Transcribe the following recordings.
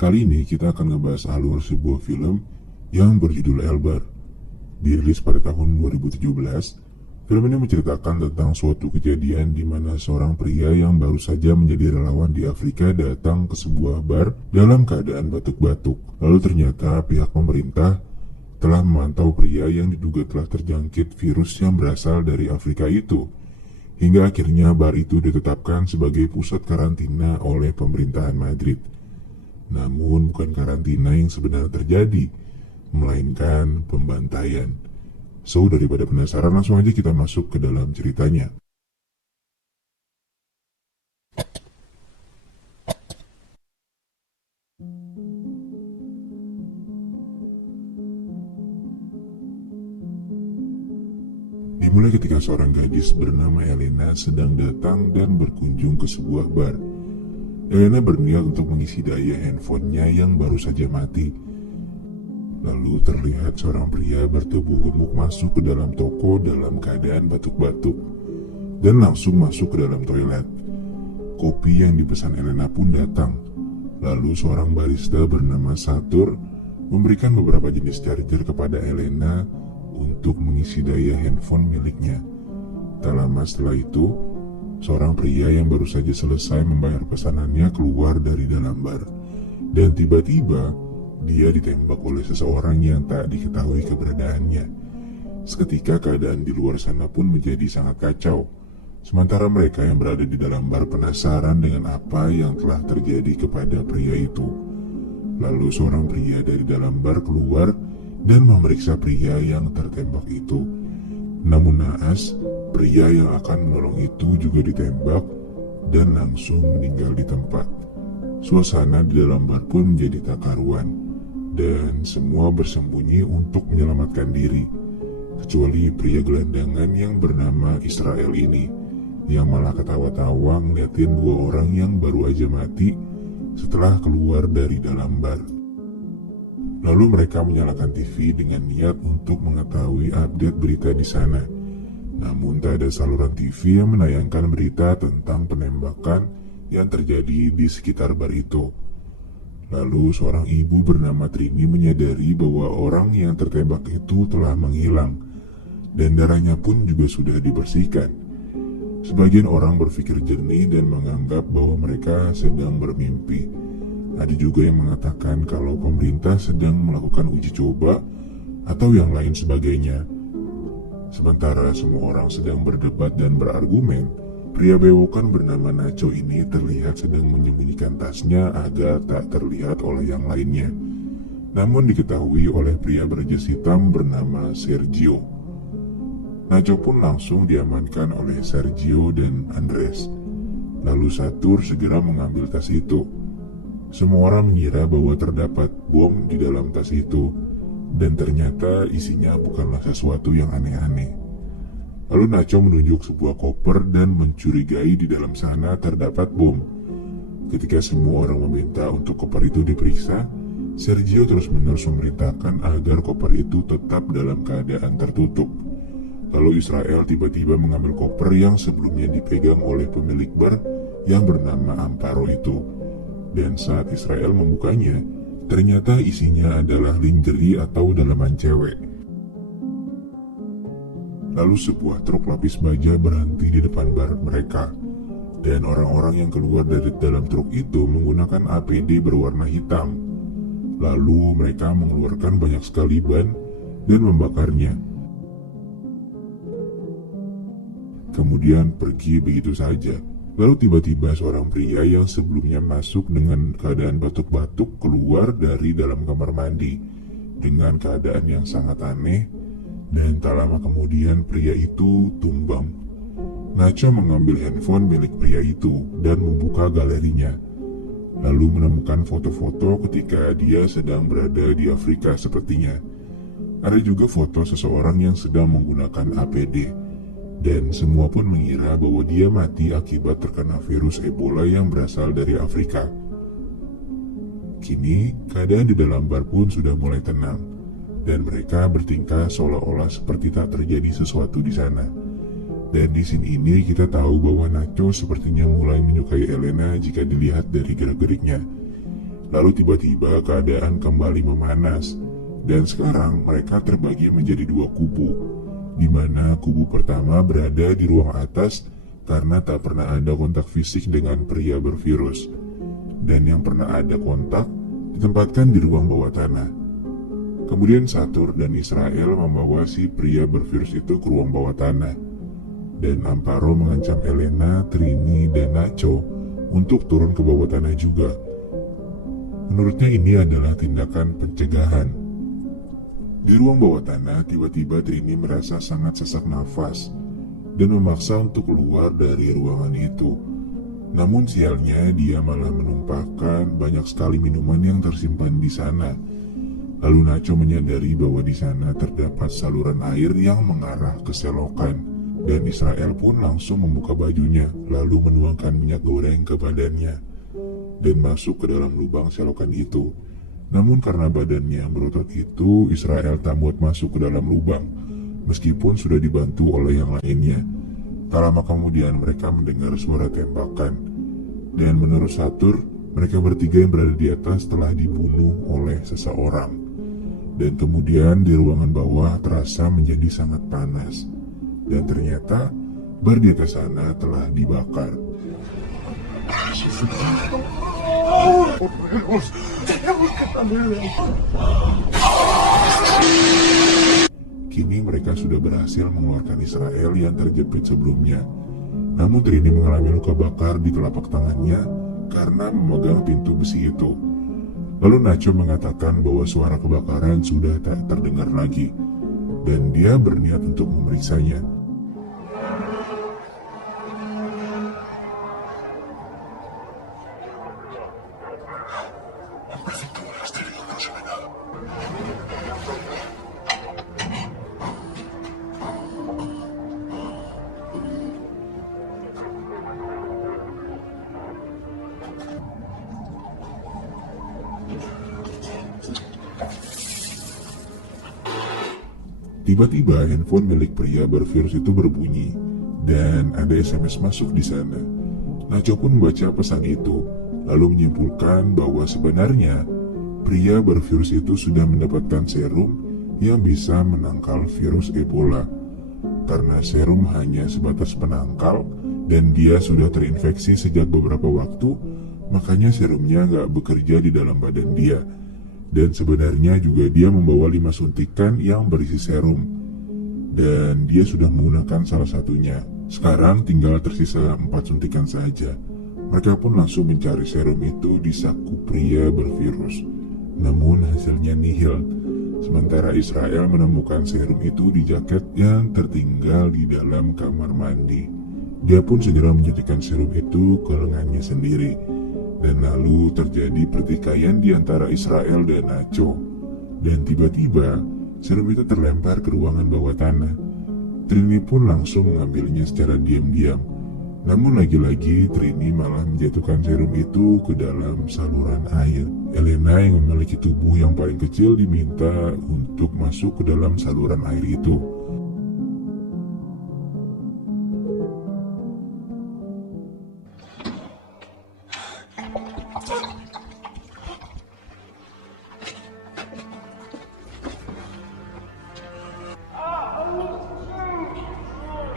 Kali ini kita akan ngebahas alur sebuah film yang berjudul Elbar. Dirilis pada tahun 2017, film ini menceritakan tentang suatu kejadian di mana seorang pria yang baru saja menjadi relawan di Afrika datang ke sebuah bar dalam keadaan batuk-batuk. Lalu ternyata pihak pemerintah telah memantau pria yang diduga telah terjangkit virus yang berasal dari Afrika itu. Hingga akhirnya bar itu ditetapkan sebagai pusat karantina oleh pemerintahan Madrid. Namun bukan karantina yang sebenarnya terjadi, melainkan pembantaian. So, daripada penasaran, langsung aja kita masuk ke dalam ceritanya. Dimulai ketika seorang gadis bernama Elena sedang datang dan berkunjung ke sebuah bar. Elena berniat untuk mengisi daya handphonenya yang baru saja mati. Lalu terlihat seorang pria bertubuh gemuk masuk ke dalam toko dalam keadaan batuk-batuk dan langsung masuk ke dalam toilet. Kopi yang dipesan Elena pun datang. Lalu seorang barista bernama Satur memberikan beberapa jenis charger kepada Elena untuk mengisi daya handphone miliknya. Tak lama setelah itu, seorang pria yang baru saja selesai membayar pesanannya keluar dari dalam bar. Dan tiba-tiba, dia ditembak oleh seseorang yang tak diketahui keberadaannya. Seketika keadaan di luar sana pun menjadi sangat kacau. Sementara mereka yang berada di dalam bar penasaran dengan apa yang telah terjadi kepada pria itu. Lalu seorang pria dari dalam bar keluar dan memeriksa pria yang tertembak itu. Namun naas, pria yang akan menolong itu juga ditembak dan langsung meninggal di tempat. Suasana di dalam bar pun menjadi tak karuan dan semua bersembunyi untuk menyelamatkan diri, kecuali pria gelandangan yang bernama Israel ini, yang malah ketawa-tawa ngeliatin dua orang yang baru aja mati setelah keluar dari dalam bar. Lalu mereka menyalakan TV dengan niat untuk mengetahui update berita di sana. Namun tak ada saluran TV yang menayangkan berita tentang penembakan yang terjadi di sekitar bar itu. Lalu seorang ibu bernama Trini menyadari bahwa orang yang tertembak itu telah menghilang dan darahnya pun juga sudah dibersihkan. Sebagian orang berpikir jernih dan menganggap bahwa mereka sedang bermimpi. Ada juga yang mengatakan kalau pemerintah sedang melakukan uji coba atau yang lain sebagainya. Sementara semua orang sedang berdebat dan berargumen, pria bewokan bernama Nacho ini terlihat sedang menyembunyikan tasnya agar tak terlihat oleh yang lainnya. Namun diketahui oleh pria berjas hitam bernama Sergio. Nacho pun langsung diamankan oleh Sergio dan Andres. Lalu Satur segera mengambil tas itu. Semua orang mengira bahwa terdapat bom di dalam tas itu, dan ternyata isinya bukanlah sesuatu yang aneh-aneh. Lalu Nacho menunjuk sebuah koper dan mencurigai di dalam sana terdapat bom. Ketika semua orang meminta untuk koper itu diperiksa, Sergio terus-menerus memerintahkan agar koper itu tetap dalam keadaan tertutup. Lalu Israel tiba-tiba mengambil koper yang sebelumnya dipegang oleh pemilik bar yang bernama Amparo itu. Dan saat Israel membukanya, ternyata isinya adalah lingerie atau dalaman cewek. Lalu sebuah truk lapis baja berhenti di depan bar mereka, dan orang-orang yang keluar dari dalam truk itu menggunakan APD berwarna hitam. Lalu mereka mengeluarkan banyak sekali ban dan membakarnya. Kemudian pergi begitu saja. Lalu tiba-tiba seorang pria yang sebelumnya masuk dengan keadaan batuk-batuk keluar dari dalam kamar mandi dengan keadaan yang sangat aneh, dan tak lama kemudian pria itu tumbang. Nacho mengambil handphone milik pria itu dan membuka galerinya, lalu menemukan foto-foto ketika dia sedang berada di Afrika sepertinya. Ada juga foto seseorang yang sedang menggunakan APD. Dan semua pun mengira bahwa dia mati akibat terkena virus Ebola yang berasal dari Afrika. Kini, keadaan di dalam bar pun sudah mulai tenang, dan mereka bertingkah seolah-olah seperti tak terjadi sesuatu di sana. Dan di sini ini kita tahu bahwa Nacho sepertinya mulai menyukai Elena jika dilihat dari gerak-geriknya. Lalu tiba-tiba keadaan kembali memanas, dan sekarang mereka terbagi menjadi dua kubu, di mana kubu pertama berada di ruang atas karena tak pernah ada kontak fisik dengan pria bervirus, dan yang pernah ada kontak ditempatkan di ruang bawah tanah. Kemudian Satur dan Israel membawa si pria bervirus itu ke ruang bawah tanah, dan Amparo mengancam Elena, Trini, dan Nacho untuk turun ke bawah tanah juga. Menurutnya ini adalah tindakan pencegahan. Di ruang bawah tanah, tiba-tiba Trini merasa sangat sesak nafas dan memaksa untuk keluar dari ruangan itu. Namun sialnya dia malah menumpahkan banyak sekali minuman yang tersimpan di sana. Lalu Nacho menyadari bahwa di sana terdapat saluran air yang mengarah ke selokan, dan Israel pun langsung membuka bajunya lalu menuangkan minyak goreng ke badannya dan masuk ke dalam lubang selokan itu. Namun karena badannya yang berotot itu, Israel tak muat masuk ke dalam lubang meskipun sudah dibantu oleh yang lainnya. Tak lama kemudian mereka mendengar suara tembakan, dan menurut Satur, mereka bertiga yang berada di atas telah dibunuh oleh seseorang. Dan kemudian di ruangan bawah terasa menjadi sangat panas, dan ternyata bar di atas sana telah dibakar. Kini mereka sudah berhasil mengeluarkan Israel yang terjepit sebelumnya. Namun Trini mengalami luka bakar di telapak tangannya karena memegang pintu besi itu. Lalu Nacho mengatakan bahwa suara kebakaran sudah tak terdengar lagi, dan dia berniat untuk memeriksanya. Tiba-tiba handphone milik pria bervirus itu berbunyi dan ada SMS masuk di sana. Nacho pun membaca pesan itu, lalu menyimpulkan bahwa sebenarnya pria bervirus itu sudah mendapatkan serum yang bisa menangkal virus Ebola. Karena serum hanya sebatas penangkal dan dia sudah terinfeksi sejak beberapa waktu, makanya serumnya gak bekerja di dalam badan dia. Dan sebenarnya juga dia membawa 5 suntikan yang berisi serum, dan dia sudah menggunakan salah satunya. Sekarang tinggal tersisa 4 suntikan saja. Mereka pun langsung mencari serum itu di saku pria bervirus, namun hasilnya nihil. Sementara Israel menemukan serum itu di jaket yang tertinggal di dalam kamar mandi. Dia pun segera menjadikan serum itu ke lengannya sendiri. Dan lalu terjadi pertikaian di antara Israel dan Nacho. Dan tiba-tiba serum itu terlempar ke ruangan bawah tanah. Trini pun langsung mengambilnya secara diam-diam. Namun lagi-lagi Trini malah menjatuhkan serum itu ke dalam saluran air. Elena yang memiliki tubuh yang paling kecil diminta untuk masuk ke dalam saluran air itu.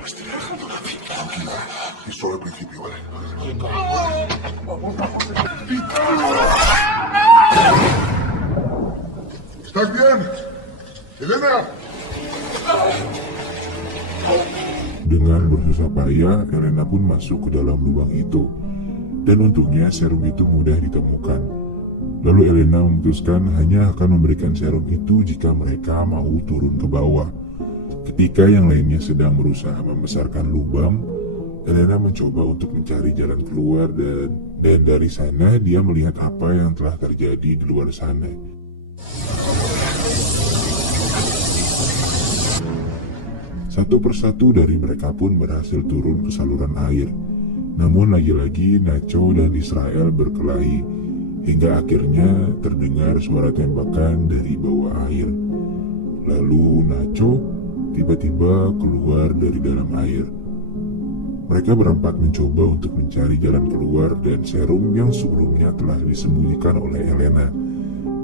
Estoy dejando la vida tranquila. Es solo el principio, ¿vale? ¿Estás bien? ¡Elena! Dengan bersusah payah, Elena pun masuk ke dalam lubang itu. Dan untungnya serum itu mudah ditemukan. Lalu Elena memutuskan hanya akan memberikan serum itu jika mereka mau turun ke bawah. Ketika yang lainnya sedang berusaha membesarkan lubang, Elena mencoba untuk mencari jalan keluar dan dari sana dia melihat apa yang telah terjadi di luar sana. Satu persatu dari mereka pun berhasil turun ke saluran air. Namun lagi-lagi Nacho dan Israel berkelahi, hingga akhirnya terdengar suara tembakan dari bawah air. Lalu Nacho tiba-tiba keluar dari dalam air. Mereka berempat mencoba untuk mencari jalan keluar dan serum yang sebelumnya telah disembunyikan oleh Elena.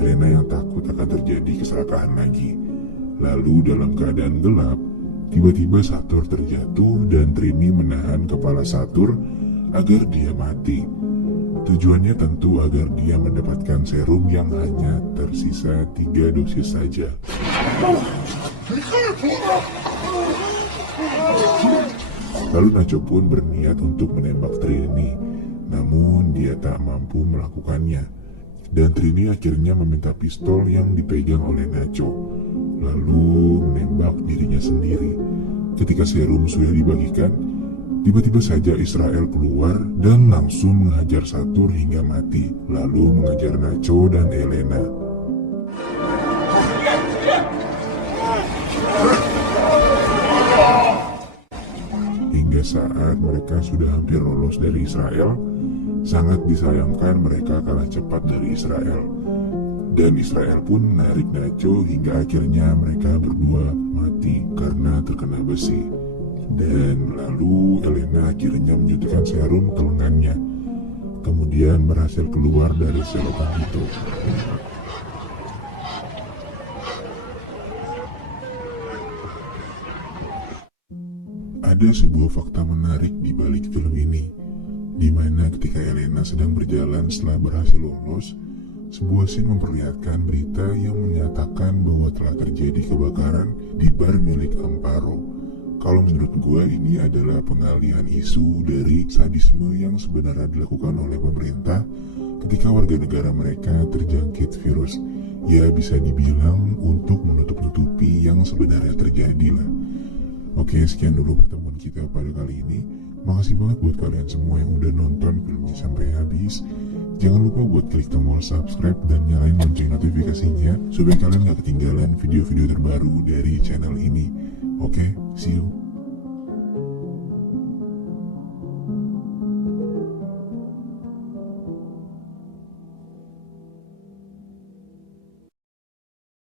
Elena yang takut akan terjadi kecelakaan lagi. Lalu dalam keadaan gelap, tiba-tiba Satur terjatuh dan Trini menahan kepala Satur agar dia mati. Tujuannya tentu agar dia mendapatkan serum yang hanya tersisa 3 dosis saja. Lalu Nacho pun berniat untuk menembak Trini, namun dia tak mampu melakukannya. Dan Trini akhirnya meminta pistol yang dipegang oleh Nacho, lalu menembak dirinya sendiri. Ketika serum sudah dibagikan, tiba-tiba saja Israel keluar dan langsung menghajar Satur hingga mati, lalu mengajar Nacho dan Elena. Hingga saat mereka sudah hampir lolos dari Israel, sangat disayangkan mereka kalah cepat dari Israel. Dan Israel pun menarik Nacho hingga akhirnya mereka berdua mati karena terkena besi. Dan lalu Elena akhirnya menyuntikkan serum ke lengannya, kemudian berhasil keluar dari selokan itu. Ada sebuah fakta menarik di balik film ini, di mana ketika Elena sedang berjalan setelah berhasil lolos, sebuah scene memperlihatkan berita yang menyatakan bahwa telah terjadi kebakaran di bar milik Amparo. Kalau menurut gue ini adalah pengalihan isu dari sadisme yang sebenarnya dilakukan oleh pemerintah ketika warga negara mereka terjangkit virus. Ya bisa dibilang untuk menutup-nutupi yang sebenarnya terjadi lah. Oke, sekian dulu pertemuan kita pada kali ini. Makasih banget buat kalian semua yang udah nonton filmnya sampai habis. Jangan lupa buat klik tombol subscribe dan nyalain lonceng notifikasinya supaya kalian gak ketinggalan video-video terbaru dari channel ini. Oke, see you.